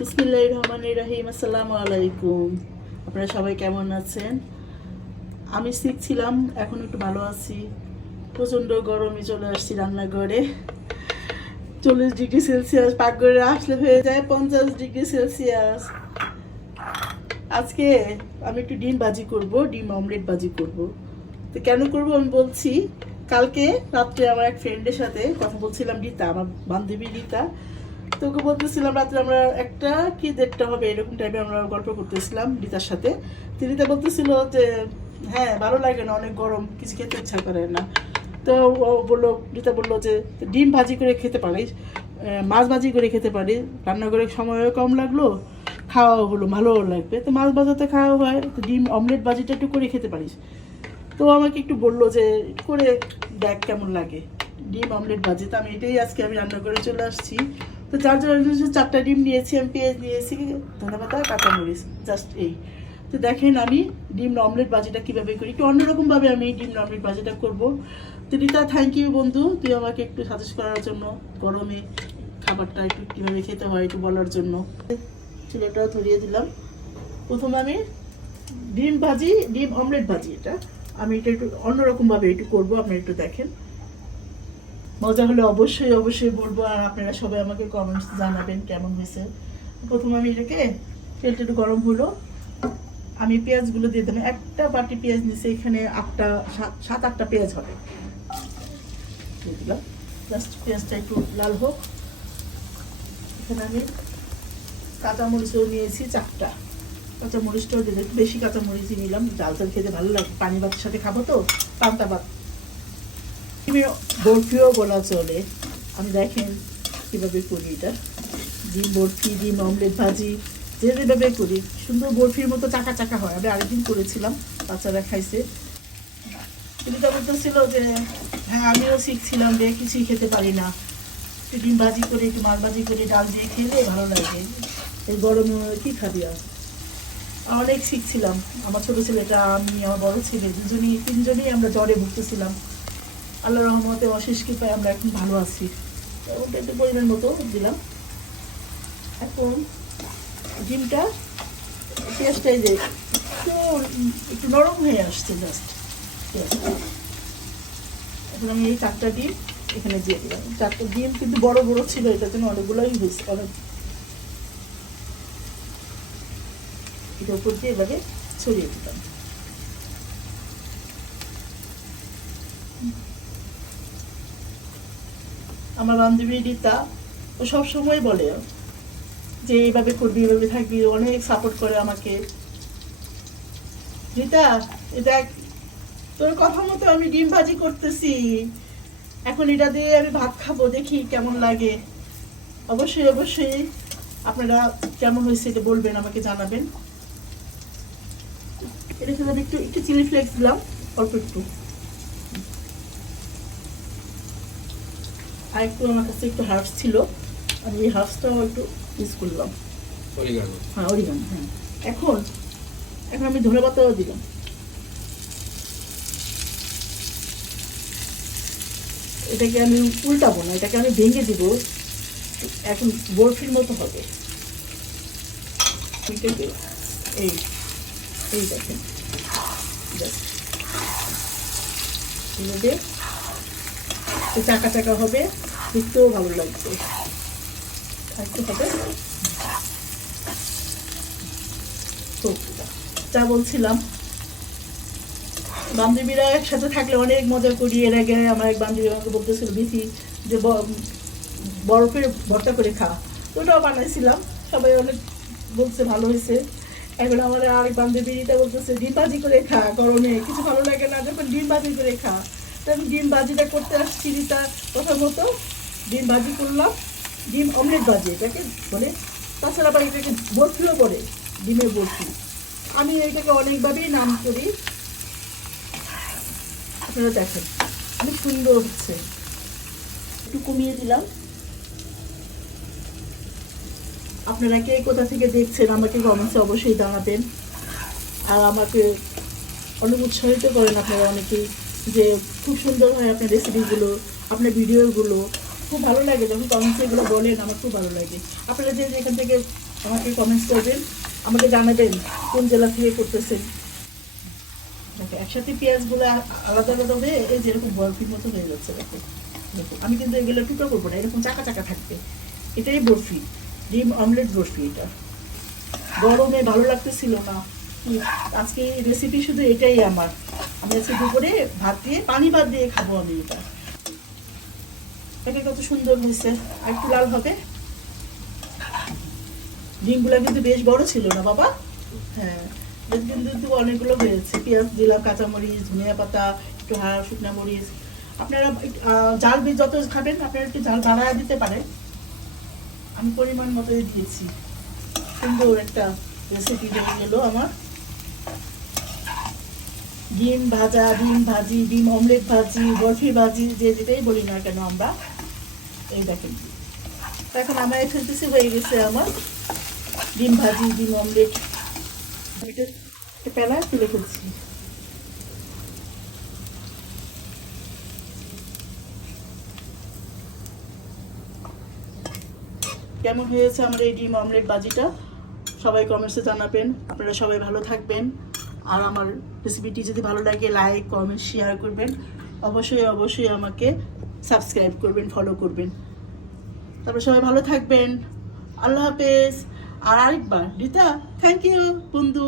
বিসমিল্লাহ আসসালামু আলাইকুম। আপনারা সবাই কেমন আছেন? আমি শিখছিলাম এখন একটু ভালো আছি। প্রচণ্ড গরমে চলে আসছি রান্নাঘরে। চল্লিশ ডিগ্রি সেলসিয়াস, পাকঘরে আসলে হয়ে যায় পঞ্চাশ ডিগ্রি সেলসিয়াস। আজকে আমি একটু ডিম ভাজি করব, ডিম অমলেট ভাজি করব। তো কেন করব আমি বলছি, কালকে রাত্রে আমার এক ফ্রেন্ডের সাথে কথা বলছিলাম রীতা, আমার বান্ধবী রীতা। তোকে বলতেছিলাম রাত্রে আমরা একটা কি দেড়টা হবে, এরকম টাইপে আমরা গল্প করতেছিলাম রীতার সাথে। তো বলতেছিল যে হ্যাঁ ভালো লাগে না, অনেক গরম, কিছু খেতে ইচ্ছা করে না। তো ও বলল রীতা বলল যে, ডিম ভাজি করে খেতে পারিস মাছ ভাজি করে খেতে পারি রান্না করে সময়ও কম লাগল খাওয়া হলো, ভালোও লাগবে। তো মাছ ভাজাতে খাওয়া হয়, তো ডিম, অমলেট ভাজিটা একটু করে খেতে পারিস। তো আমাকে একটু বলল যে, করে দেখ কেমন লাগে, ডিম, অমলেট ভাজি। তো আমি এটাই আজকে আমি রান্না করে চলে আসছি। তো যার জন্য চারটা ডিম নিয়েছি, আমি পেঁয়াজ নিয়েছি ধন্যবাদ কাঁচামরিচ জাস্ট এই। তো দেখেন আমি ডিম অমলেট ভাজিটা কীভাবে করি, একটু অন্যরকমভাবে আমি ডিম অমলেট ভাজিটা করব। তো রিতা থ্যাংক ইউ বন্ধু, তুই আমাকে একটু সাজেস্ট করার জন্য, গরমে খাবারটা একটু কীভাবে খেতে হয় একটু বলার জন্য। চুলোটা ধরিয়ে দিলাম। প্রথমে আমি ডিম ভাজি, ডিম অমলেট ভাজি এটা। আমি এটা একটু অন্যরকমভাবে একটু করব, আপনারা একটু দেখেন। মজা হলে অবশ্যই অবশ্যই বলব আর আপনারা সবাই আমাকে কমেন্টস জানাবেন কেমন হয়েছে। প্রথমে আমি এটাকে তেলটা একটু গরম হলো। আমি পেঁয়াজগুলো দিয়ে দিলাম। একটা বাটি পেঁয়াজ নিচে এখানে আটটা, সাত আটটা পেঁয়াজ হবে। দিয়ে দিলাম। জাস্ট পেঁয়াজটা একটু লাল হোক। এখানে আমি কাঁচামরিচও নিয়েছি, চারটা। কাঁচামরিচটাও দিয়ে। বেশি কাঁচামরিচই নিলাম। ডাল খেতে ভালো লাগে। পানি ভাতের সাথে খাব তো? পান্তা ভাত। বরফিও বলা চলে। আমি দেখেন কীভাবে করি এটা। ডিম বরফি, ডিম অমলেট ভাজি যে যেভাবে করি। সুন্দর বরফির মতো চাকা চাকা হয়। আমি আরেকদিন করেছিলাম, বাচ্চারা খাইছে। কিন্তু তা বলতেছিল যে হ্যাঁ আমিও শিখছিলাম যে কিছুই খেতে পারি না। একটু ডিম ভাজি করে, একটু মাছ ভাজি করে, ডাল দিয়ে খেলে ভালো লাগে। এই গরমে কি খাবি আর? অনেক শিখছিলাম। আমার ছোটো ছেলেটা, আমি, আমার বড় ছেলে, দুজনেই, তিনজনেই আমরা জ্বরে ভুগতেছিলাম। আল্লাহ রহমতে অশেষ কৃপায় আমরা এখন ভালো আছি। ওটা একটু পরিমাণ মতো দিলাম। এখন ডিমটা পেঁয়াজটা এই যে একটু নরম হয়ে আসছে জাস্ট এখন আমি এই চারটা ডিম এখানে দিয়ে দিলাম। চারটা ডিম কিন্তু বড় বড় ছিল, এটার জন্য অনেকগুলোই হয়েছে। অনেক এটা উপর দিয়ে এভাবে ছড়িয়ে দিলাম। আমার বান্ধবী রীতা, ও সব সময় বলে যে, এইভাবে করবি, এইভাবে থাকবি, অনেক সাপোর্ট করে আমাকে। রীতা এটা তোর কথা মতো আমি ডিম ভাজি করতেছি। এখন এটা দিয়ে আমি ভাত খাব, দেখি কেমন লাগে। অবশ্যই অবশ্যই আপনারা কেমন হয়েছে এটা বলবেন, আমাকে জানাবেন। এটা সাথে একটু একটু চিলি ফ্লেক্স দিলাম, অল্প একটু। আর একটু আমার কাছে একটু হার্বস ছিল। আমি এই হার্বসটাও একটু ইউজ করলাম। হ্যাঁ অরিগান হ্যাঁ। এখন এখন আমি ধনে পাতাও দিলাম। এটাকে আমি উল্টাবো না এটাকে আমি ভেঙে দিব। এখন বরফির মতো হবে। এই এই দেখেন। চাকা চাকা হবে। দেখতেও ভালো লাগবে। থাকতে হবে। তো, যা বলছিলাম। বান্ধবীরা একসাথে থাকলে অনেক মজা করি। এর আগে আমার এক বান্ধবী আমাকে বলতেছিল যে বরফের ভর্তা করে খা। ওটাও বানাইছিলাম। সবাই অনেক বলছে, ভালো হয়েছে। এখন আমার আরেক বান্ধবীটা বলতেছে, ডিম ভাজি করে খা, গরমে। কিছু ভালো লাগে না যখন ডিম ভাজি করে খা। তো আমি ডিম ভাজিটা করতে আসছি রিতা কথা মতো। ডিম ভাজি করলাম, ডিম অমলেট ভাজি এটাকে বলে তাছাড়া আবার এটাকে বরফিও করে ডিমের বরফি। আমি এটাকে অনেকভাবেই নাম করি। আপনারা দেখেন অনেক সুন্দর হচ্ছে। একটু কমিয়ে দিলাম। আপনারা কে কোথা থেকে দেখছেন, আমাকে কমেন্টসে অবশ্যই জানাবেন। আর আমাকে অনেক উৎসাহিত করেন আপনারা অনেকেই, যে খুব সুন্দর হয় আপনার রেসিপিগুলো আপনার ভিডিওগুলো খুব ভালো লাগে, যখন কমেন্টস এগুলো বলেন, আমার খুব ভালো লাগে। আপনারা যে এখান থেকে আমাকে কমেন্টস করবেন, আমাকে জানাবেন কোন জেলা থেকে করতেছেন। একসাথে পেঁয়াজগুলো আলাদা আলাদা হয়ে এই যেরকম বরফির মতো হয়ে যাচ্ছে, দেখো। দেখো, আমি কিন্তু এগুলো টুকরো করব না, এরকম চাকা চাকা থাকবে। এটাই বরফি, ডিম অমলেট বরফি এটা। গরমে ভালো লাগতেছিল না। আজকে রেসিপি শুধু এটাই আমার। আমি আজকে দুপুরে ভাত দিয়ে, পানি ভাত দিয়ে খাব আমি এটা। এটা কত সুন্দর হয়েছে। আর একটু লাল হবে। ডিমগুলো কিন্তু বেশ বড় ছিল না বাবা? হ্যাঁ কিন্তু অনেকগুলো হয়েছে। পেঁয়াজ দিলাম, কাঁচামরিচ, ধনিয়া পাতা, একটু হাড়, শুকনা মরিচ। আপনারা জাল বীজ যত খাবেন, আপনারা একটু জাল বাড়ায় দিতে পারেন। আমি পরিমাণ মতোই দিয়েছি। সুন্দর একটা রেসিপি হয়ে গেল আমার। ডিম ভাজা, ডিম ভাজি, ডিম অমলেট ভাজি, বরফি ভাজি, যে যেটাই বলি না কেন আমরা, এই দেখেন। এখন আমার ফেলতেছি হয়ে গেছে আমার ডিম ভাজি, ডিম অমলেট। এটা তুলে ফেলছি। কেমন হয়েছে আমার এই ডিম অমলেট বাজিটা সবাই কমেন্টসে জানাবেন। আপনারা সবাই ভালো থাকবেন। আর আমার রেসিপিটি যদি ভালো লাগে লাইক কমেন্ট শেয়ার করবেন। অবশ্যই অবশ্যই আমাকে সাবস্ক্রাইব করবেন ফলো করবেন। তারপর সবাই ভালো থাকবেন। আল্লাহ হাফেজ। আর আরেকবার, রিতা থ্যাংক ইউ বন্ধু।